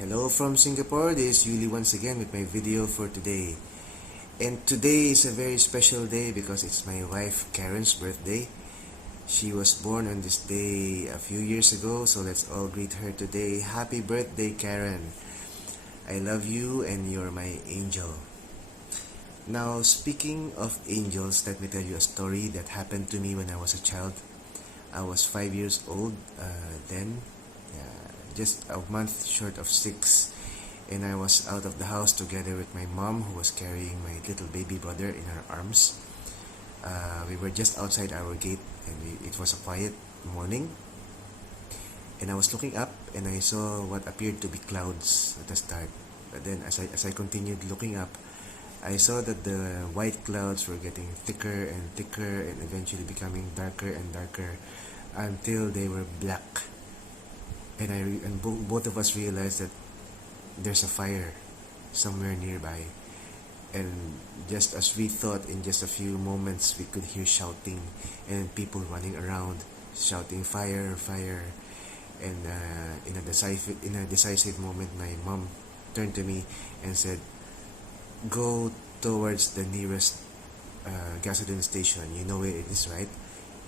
Hello from Singapore, this is Yuli once again with my video for today. And today is a very special day because it's my wife Karen's birthday. She was born on this day a few years ago, so let's all greet her today. Happy birthday, Karen. I love you and you're my angel. Now, speaking of angels, let me tell you a story that happened to me when I was a child. I was 5 years old then. Just a month short of 6, and I was out of the house together with my mom, who was carrying my little baby brother in her arms. We were just outside our gate, and it was a quiet morning, and I was looking up and I saw what appeared to be clouds at the start. But then as I continued looking up, I saw that the white clouds were getting thicker and thicker and eventually becoming darker and darker until they were black. And both of us realized that there's a fire somewhere nearby. And just as we thought, in just a few moments we could hear shouting and people running around shouting fire, fire. And in a decisive moment, my mom turned to me and said, "Go towards the nearest gasoline station. You know where it is, right?"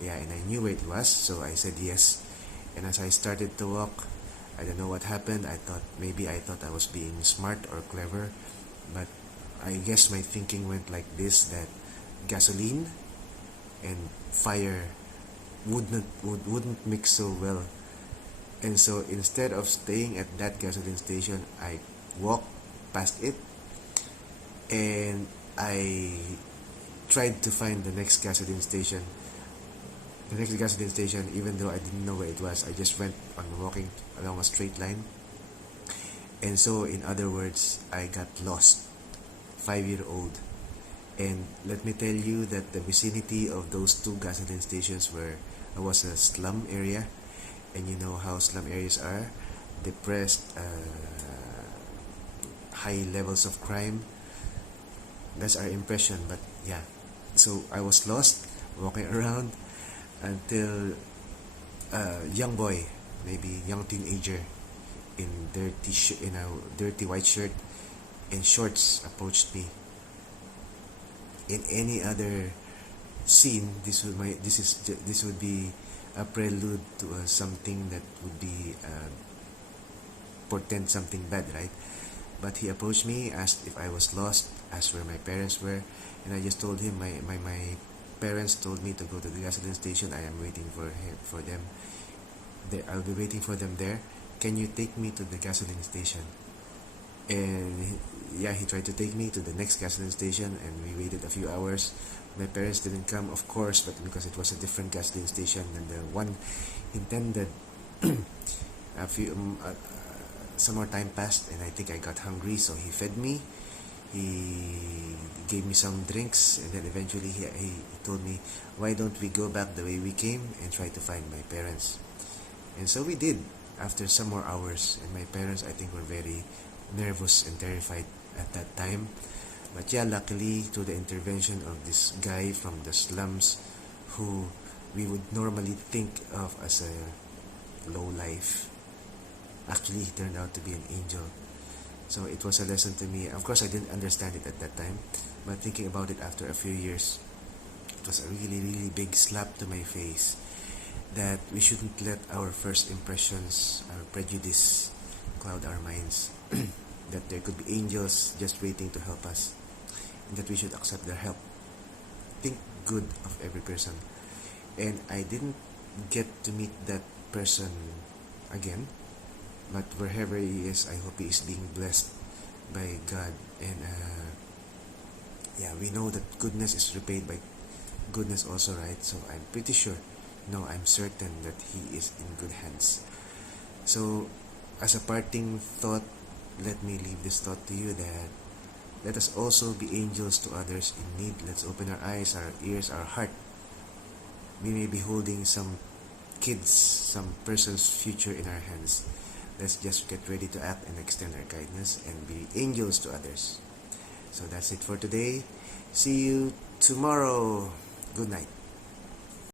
Yeah, and I knew where it was, so I said yes. And as I started to walk, I don't know what happened. I thought I was being smart or clever, but I guess my thinking went like this, that gasoline and fire wouldn't mix so well. And so instead of staying at that gasoline station, I walked past it and I tried to find the next gasoline station. Even though I didn't know where it was, I just went on walking along a straight line. And so, in other words, I got lost, 5-year-old. And let me tell you that the vicinity of those two gasoline stations was a slum area. And you know how slum areas are: depressed, high levels of crime. That's our impression. But yeah, so I was lost, walking around, until a young boy, maybe young teenager, in a dirty white shirt and shorts approached me. In any other scene, this would be a prelude to something that would be portend something bad, right? But he approached me, asked if I was lost, asked where my parents were, and I just told him my parents told me to go to the gasoline station. I am waiting for them. I'll be waiting for them there. Can you take me to the gasoline station? And yeah, he tried to take me to the next gasoline station, and we waited a few hours. My parents didn't come, of course, but because it was a different gasoline station than the one intended. Some more time passed, and I think I got hungry, so he fed me. He gave me some drinks, and then eventually he told me, "Why don't we go back the way we came and try to find my parents?" And so we did, after some more hours. And my parents, I think, were very nervous and terrified at that time. But yeah, luckily, through the intervention of this guy from the slums, who we would normally think of as a low life, actually he turned out to be an angel. So it was a lesson to me. Of course, I didn't understand it at that time, but thinking about it after a few years, it was a really, really big slap to my face, that we shouldn't let our first impressions, our prejudice, cloud our minds. That there could be angels just waiting to help us, and that we should accept their help. Think good of every person. And I didn't get to meet that person again, but wherever he is, I hope he is being blessed by God. And yeah, we know that goodness is repaid by goodness also, right? So I'm pretty sure, no, I'm certain that he is in good hands. So as a parting thought, let me leave this thought to you, that let us also be angels to others in need. Let's open our eyes, our ears, our heart. We may be holding some kids, some person's future in our hands. Let's just get ready to act and extend our kindness and be angels to others. So that's it for today. See you tomorrow. Good night.